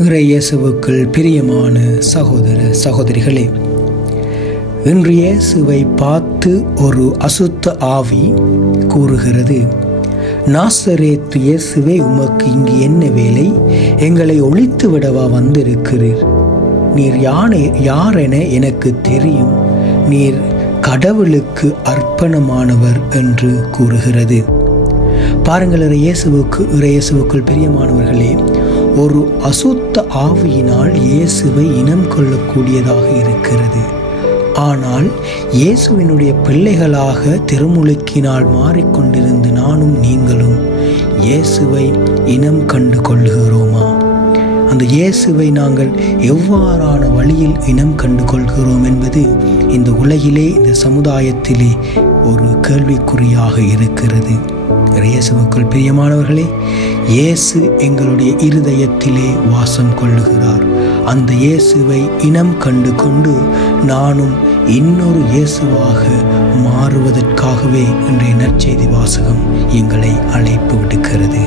இயேசுவுக்குள் பிரியமான சகோதர சகோதரிகளே, இன்று இயேசுவை பார்த்து ஒரு அசுத்த ஆவி கூறுகிறது, நாசரேத்து இயேசுவே, உமக்கு இங்கு என்ன வேலை? எங்களை ஒழித்து விடவா வந்திருக்கிறீர்? நீர் யாரென எனக்கு தெரியும். நீர் கடவுளுக்கு அர்ப்பணமானவர் என்று கூறுகிறது. பாருங்கள், இயேசுவுக்குள் பிரியமானவர்களே, ஒரு அசுத்த ஆவியினால் இயேசுவை இனம் கொள்ளக்கூடியதாக இருக்கிறது. ஆனால் இயேசுவினுடைய பிள்ளைகளாக திருமுழுக்கினால் மாறிக்கொண்டிருந்து நானும் நீங்களும் இயேசுவை இனம் கண்டு கொள்கிறோமா? அந்த இயேசுவை நாங்கள் எவ்வாறான வழியில் இனம் கண்டு கொள்கிறோம் என்பது இந்த உலகிலே, இந்த சமுதாயத்திலே ஒரு கேள்விக்குறியாக இருக்கிறது. இயேசுவுக்குள் பிரியமானவர்களே, இயேசு எங்களுடைய இருதயத்திலே வாசம் கொள்ளுகிறார். அந்த இயேசுவை இனம் கண்டு கொண்டு நானும் இன்னொரு இயேசுவாக மாறுவதற்காகவே இன்றைய நற்செய்தி வாசகம் எங்களை அழைப்பு விடுக்கிறது.